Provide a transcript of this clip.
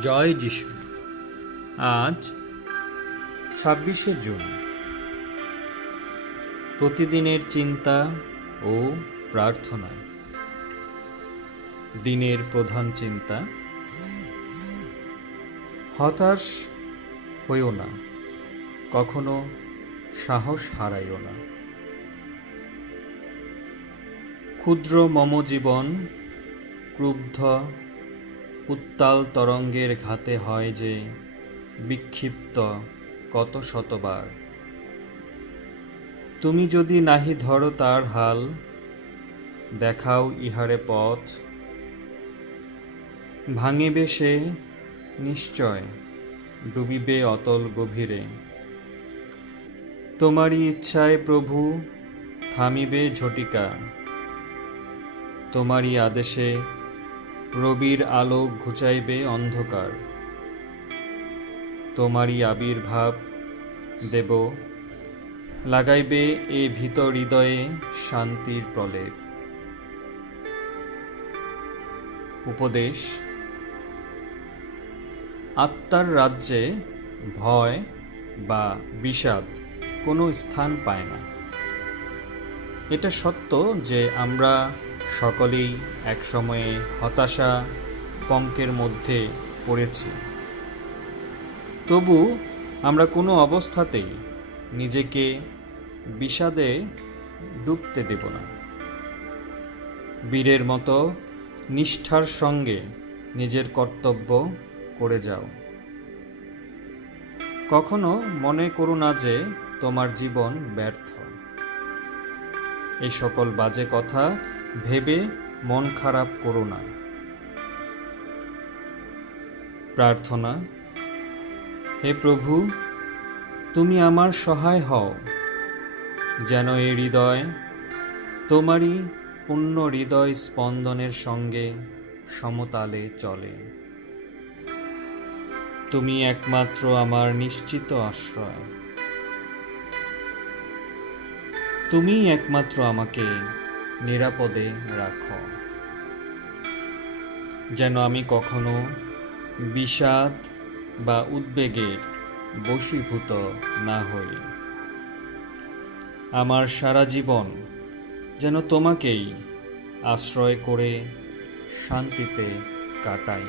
জয় যিশু। আজ ছাব্বিশে জুন। প্রতিদিনের চিন্তা ও প্রার্থনা। দিনের প্রধান চিন্তা। হতাশ হইও না। কখনো সাহস হারাইও না। ক্ষুদ্র মম জীবন ক্রুব্ধ উত্তাল তরঙ্গের ঘাতে হয় যে বিক্ষিপ্ত কত শতবার। তুমি যদি নাহি ধরো তার হাল, দেখাও ইহারে পথ। ভাঙিবে সে নিশ্চয়, ডুবিবে অতল গভীরে। তোমারই ইচ্ছায় প্রভু থামিবে ঝটিকা। তোমারই আদেশে রবির আলো ঘুচাইবে অন্ধকার। তোমারই আবির্ভাব দেব। লাগাইবে এ ভীত হৃদয়ে শান্তির প্রলেপ। উপদেশ, আত্মার রাজ্যে ভয় বা বিষাদ কোনো স্থান পায় না। এটা সত্য যে আমরা সকলেই একসময়ে হতাশা পঙ্কের মধ্যে পড়েছি। তবু আমরা কোনো অবস্থাতেই নিজেকে বিষাদে ডুবতে দেব না। বীরের মতো নিষ্ঠার সঙ্গে নিজের কর্তব্য করে যাও। কখনো মনে করো না যে তোমার জীবন ব্যর্থ। এই সকল বাজে কথা ভেবে মন খারাপ করো না। প্রার্থনা, হে প্রভু, তুমি আমার সহায় হও, যেন এ হৃদয় তোমারই পূর্ণ হৃদয় স্পন্দনের সঙ্গে সমতালে চলে। তুমি একমাত্র আমার নিশ্চিত আশ্রয়। তুমি একমাত্র আমাকে নিরাপদে রাখো। যেন আমি কখনো বিষাদ বা উদ্বেগের বশীভূত না হই। আমার সারা জীবন যেন তোমাকেই আশ্রয় করে শান্তিতে কাটাই।